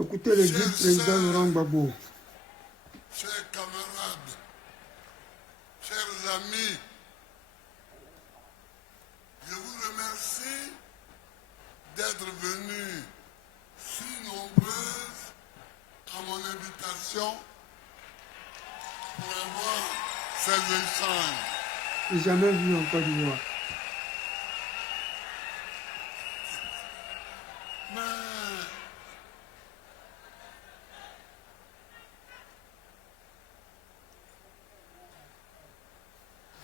Écoutez le guide président Laurent Gbagbo. Chers camarades, chers amis, je vous remercie d'être venus si nombreux à mon invitation pour avoir ces échanges. J'ai jamais vu en Côte d'Ivoire. Mais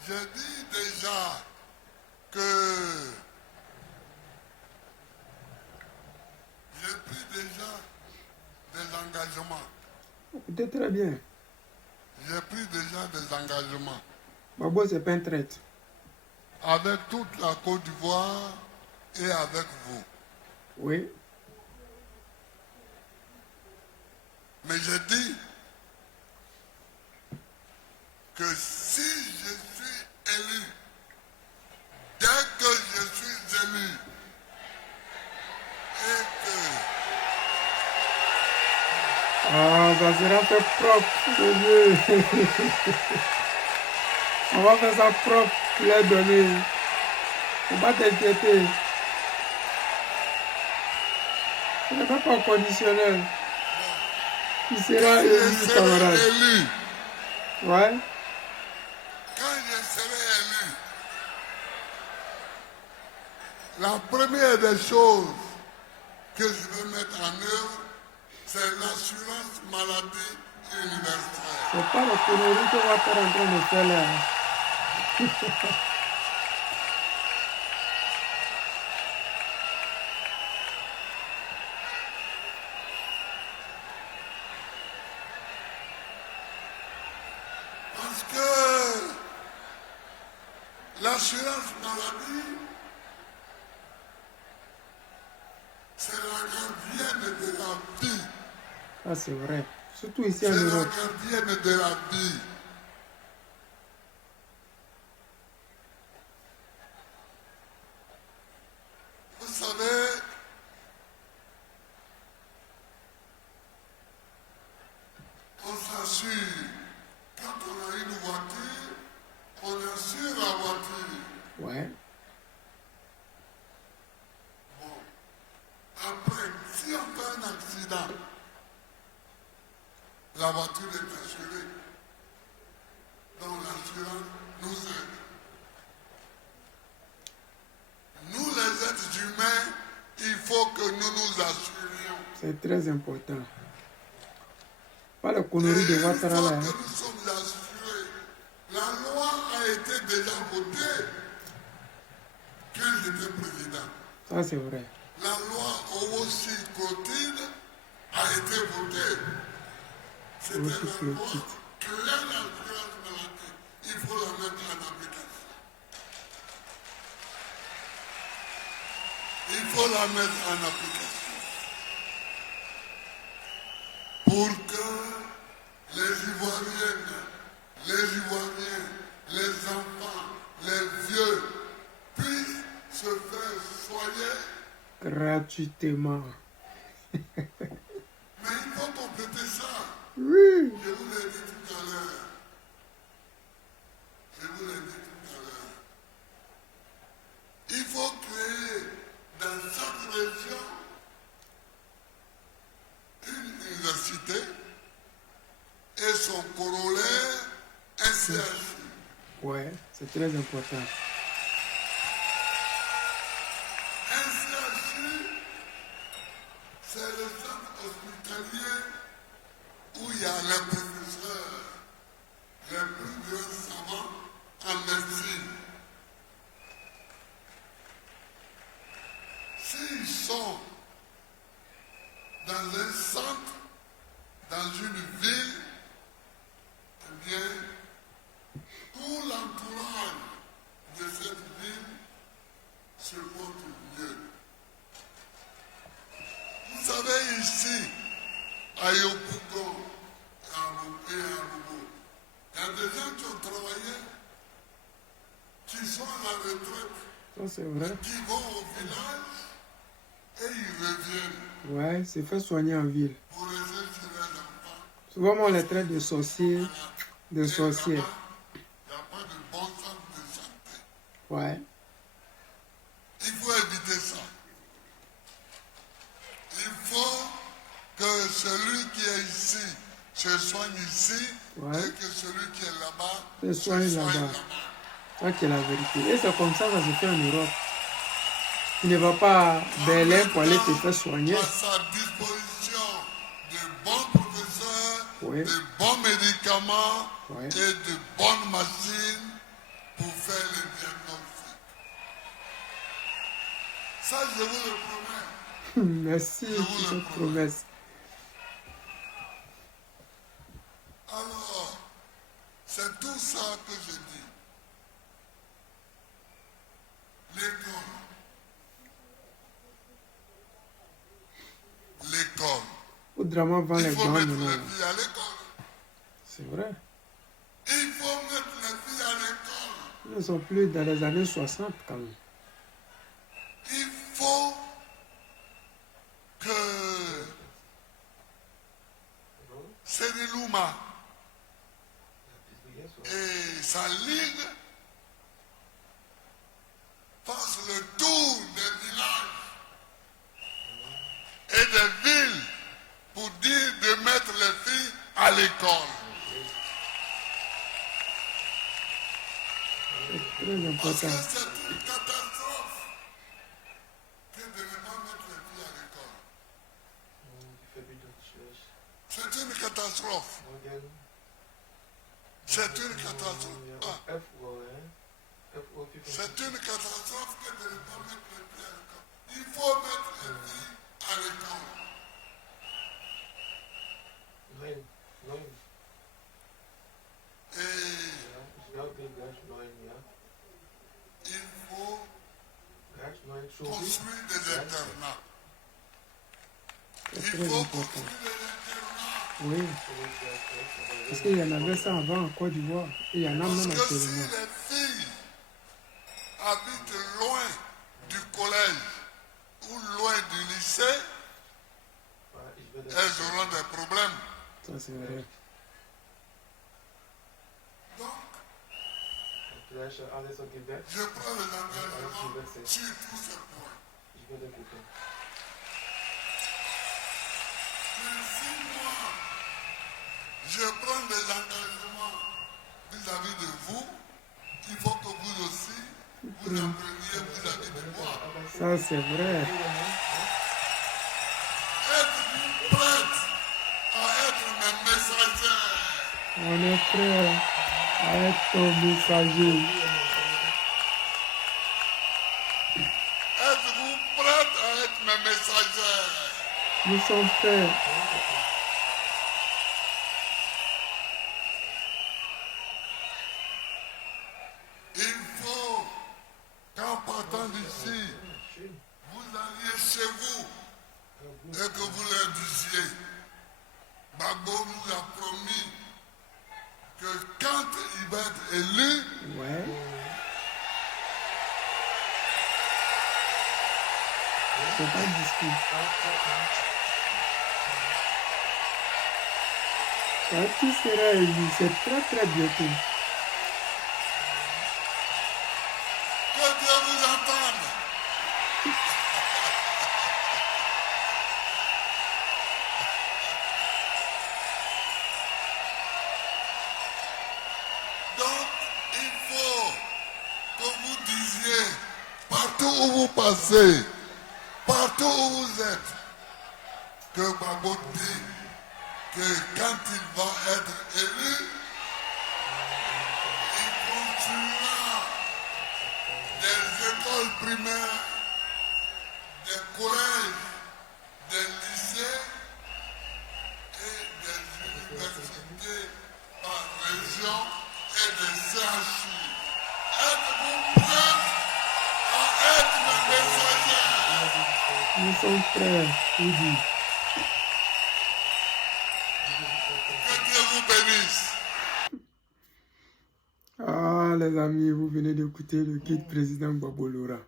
j'ai dit déjà que j'ai pris déjà des engagements. Écoutez très bien. J'ai pris déjà des engagements Gbagbo, c'est pas un traître. avec toute la Côte d'Ivoire et avec vous. Oui. Mais j'ai dit que si je suis élu, dès que je suis élu, et que Ah, ça sera fait propre, mon Dieu. On va faire ça propre, les donner. Faut pas t'inquiéter. Ce n'est même pas conditionnel. Il sera quand je élu, serai camarade. élu, Ouais. quand je serai élu, la première des choses que je vais mettre en œuvre, c'est l'assurance maladie universelle. C'est pas la connerie qu'on va faire en train de faire là. Parce que l'assurance maladie, c'est la gardienne de la vie. Ah, c'est vrai. Surtout ici C'est en la Europe. gardienne de la vie. Vous savez, on s'assure. Quand on a une voiture, on assure la voiture. Ouais. Après, si on fait un accident, la voiture est assurée. Donc l'assurance nous aide. Nous, les êtres humains, il faut que nous nous assurions. C'est très important. Pas la Et connerie de une Ouattara fois là. que Hein. nous sommes assurés, la loi a été déjà votée quand j'étais président. Ça, c'est vrai. La loi Owosi-Cotine a été votée. C'était Aussi la loi petite. claire l'assurance maladie. Il faut la mettre en application. Il faut la mettre en application. Pour que les Ivoiriennes, les Ivoiriens, les enfants, les vieux puissent se faire soigner. Gratuitement. Mais il faut compléter ça. Oui. Je vous l'ai dit tout à l'heure. Je vous l'ai dit tout à l'heure. Il faut créer dans chaque région une université et son corollaire, un CHU. Ouais, c'est très important. Un CHU, c'est le centre hospitalier où il y a les professeurs, les plus grands savants en médecine. S'ils sont dans un centre, dans une ville, eh bien, tout l'entourage de cette ville se porte mieux. Vous savez, ici, à Yopougon et à Lobo, il y a des gens qui ont travaillé, qui sont à la retraite, Ça, c'est vrai. qui vont au village et ils reviennent. Ouais, c'est fait soigner en ville. pour rester chez les enfants. Souvent, on les traite de sorciers, de Et sorcières. là-bas, il n'y a pas de bon centre de santé. Ouais. Il faut éviter ça. Il faut que celui qui est ici se soigne ici Ouais. et que celui qui est là-bas Se soigne là-bas. Ça qui est la vérité. Et c'est comme ça que ça se fait en Europe. Tu ne vas pas à Berlin pour aller te faire soigner. À sa disposition de bons professeurs, Oui. de bons médicaments Ouais. et de bonnes machines pour faire les diagnostics. Ça, je vous le promets. Merci pour cette promesse. Alors, c'est tout ça que je dis. L'école. L'école. Autrement, vend Il les faut gants mettre maintenant. les filles à l'école. C'est vrai. Il faut mettre les filles à l'école. Ils ne sont plus dans les années 60 quand même. Il faut que Sénélouma et sa ligue fassent le tour des villages et des villes pour dire de mettre les filles à l'école. C'est très Parce que important. c'est une catastrophe que de ne pas mettre les filles à l'école. C'est une catastrophe. C'est une catastrophe. Ah, c'est une catastrophe que de ne pas mettre les filles à l'école. Il faut mettre les filles à l'école. Et il faut construire des internats. C'est Il très faut important. construire des internats. Oui. Parce qu'il y en avait ça avant en Côte d'Ivoire. Et il y en a Parce même que si actuellement. les filles habitent loin du collège ou loin du lycée, elles auront des problèmes. Ça, c'est vrai. Donc, je prends les engagements sur tous ces points. Mais si moi, je prends des engagements vis-à-vis de vous, il faut que vous aussi, vous appreniez vis-à-vis de moi. Ça, c'est vrai. Êtes-vous prête à être mes messagers? On est prêt à être ton messager. Êtes-vous prête à être mes messagers? Nous sommes prêts. Il faut qu'en partant d'ici, vous alliez chez vous et que vous leur disiez, Gbagbo nous a promis que quand il va être élu, Ouais. C'est pas discuté. Quand tu seras élu, c'est très très bientôt. que Dieu vous entende. Donc, il faut que vous disiez, partout où vous passez, partout où vous êtes, que Gbagbo dit que quand il va être élu, il construira des écoles primaires, des collèges, des lycées et des universités par région et des CHU. Êtes-vous prêts à être mes messagers? Nous sommes prêts, Oudi. Que Dieu vous bénisse. Ah, les amis, vous venez d'écouter le guide président Gbagbo Lora.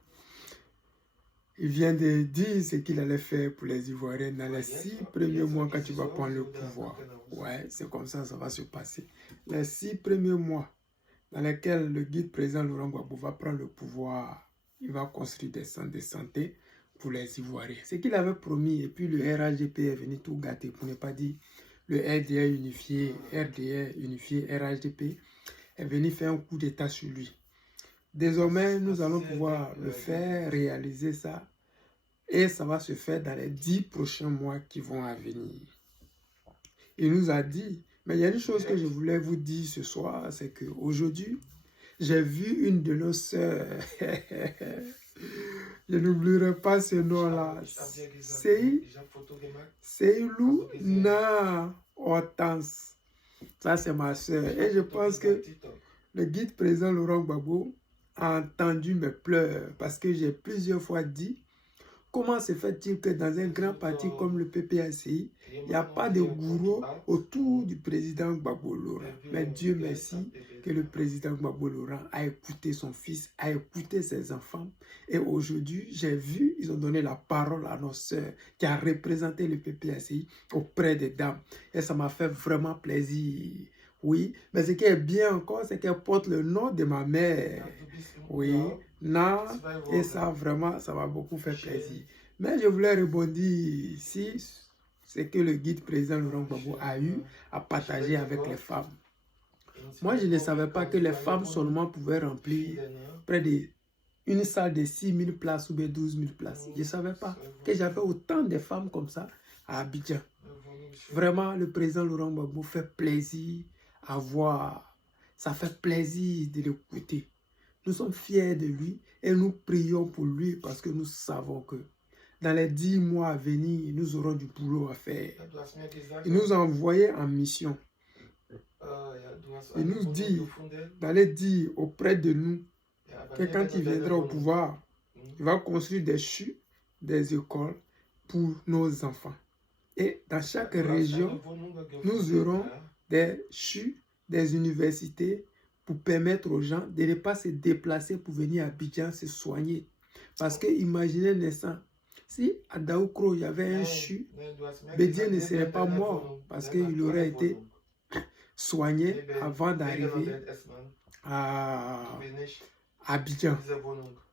Il vient de dire ce qu'il allait faire pour les Ivoiriens dans les 6 premiers mois quand tu vas prendre le pouvoir. Ouais, c'est comme ça va se passer. Les 6 premiers mois dans lesquels le guide président Laurent Gbagbo va prendre le pouvoir, il va construire des centres de santé pour les Ivoiriens. Ce qu'il avait promis, et puis le RHDP est venu tout gâter, pour ne pas dire le RDR unifié, RHDP est venu faire un coup d'état sur lui. Désormais, nous allons pouvoir le faire, réaliser ça, et ça va se faire dans les 10 prochains mois qui vont à venir. Il nous a dit, mais il y a une chose que je voulais vous dire ce soir, c'est qu'aujourd'hui, j'ai vu une de nos sœurs, je n'oublierai pas ce nom-là, Seylou Na Hortense. Ça, c'est ma sœur. Et je pense que le guide président Laurent Gbagbo a entendu mes pleurs parce que j'ai plusieurs fois dit comment se fait-il que dans un grand parti comme le PPACI, il n'y a pas de gourou autour du président Gbagbo Laurent. Mais Dieu merci que le président Gbagbo Laurent a écouté son fils, a écouté ses enfants. Et aujourd'hui, j'ai vu, ils ont donné la parole à nos sœurs qui a représenté le PPACI auprès des dames. Et ça m'a fait vraiment plaisir. Oui, mais ce qui est bien encore, c'est qu'elle porte le nom de ma mère. Oui, non, et ça vraiment, ça m'a beaucoup fait plaisir. Mais je voulais rebondir ici, c'est que le guide président Laurent Gbagbo a eu à partager avec les femmes. Moi, je ne savais pas que les femmes seulement pouvaient remplir près d'une salle de 6 000 places ou bien 12 000 places. Je ne savais pas que j'avais autant de femmes comme ça à Abidjan. Vraiment, le président Laurent Gbagbo fait plaisir à voir. Ça fait plaisir de l'écouter. Nous sommes fiers de lui et nous prions pour lui parce que nous savons que dans les 10 mois à venir, nous aurons du boulot à faire. Il nous a envoyés en mission. Il nous dit d'aller dire auprès de nous que quand il viendra au pouvoir, il va construire des CHU, des écoles pour nos enfants. Et dans chaque région, nous aurons des CHU, des universités pour permettre aux gens de ne pas se déplacer pour venir à Abidjan se soigner. Parce que imaginez naissant, si à Daoukro il y avait un CHU, Bédié ne serait pas mort parce qu'il aurait été soigné avant d'arriver à Abidjan.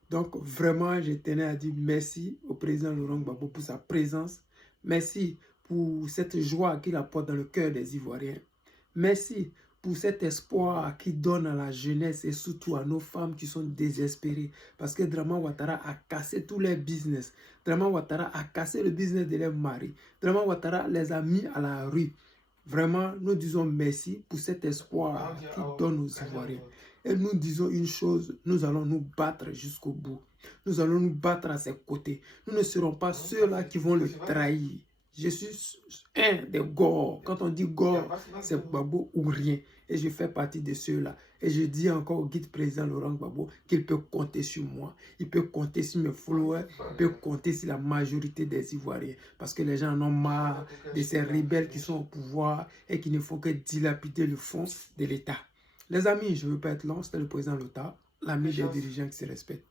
Donc vraiment, je tenais à dire merci au président Laurent Gbagbo pour sa présence. Merci pour cette joie qu'il apporte dans le cœur des Ivoiriens. Merci pour cet espoir qu'il donne à la jeunesse et surtout à nos femmes qui sont désespérées. Parce que Draman Ouattara a cassé tous les business. Draman Ouattara a cassé le business de leurs maris. Draman Ouattara les a mis à la rue. Vraiment, nous disons merci pour cet espoir qu'il donne aux Ivoiriens. Et nous disons une chose, nous allons nous battre jusqu'au bout. Nous allons nous battre à ses côtés. Nous ne serons pas ceux-là qui vont le trahir. Je suis un des Gor. Quand on dit Gor, c'est Gbagbo ou rien. Et je fais partie de ceux-là. Et je dis encore au guide président Laurent Gbagbo qu'il peut compter sur moi. Il peut compter sur mes followers. Il peut compter sur la majorité des Ivoiriens. Parce que les gens en ont marre de ces rebelles qui sont au pouvoir et qui ne font que dilapider le fonds de l'État. Les amis, je ne veux pas être long, c'était le président Lota, l'ami des dirigeants qui se respectent.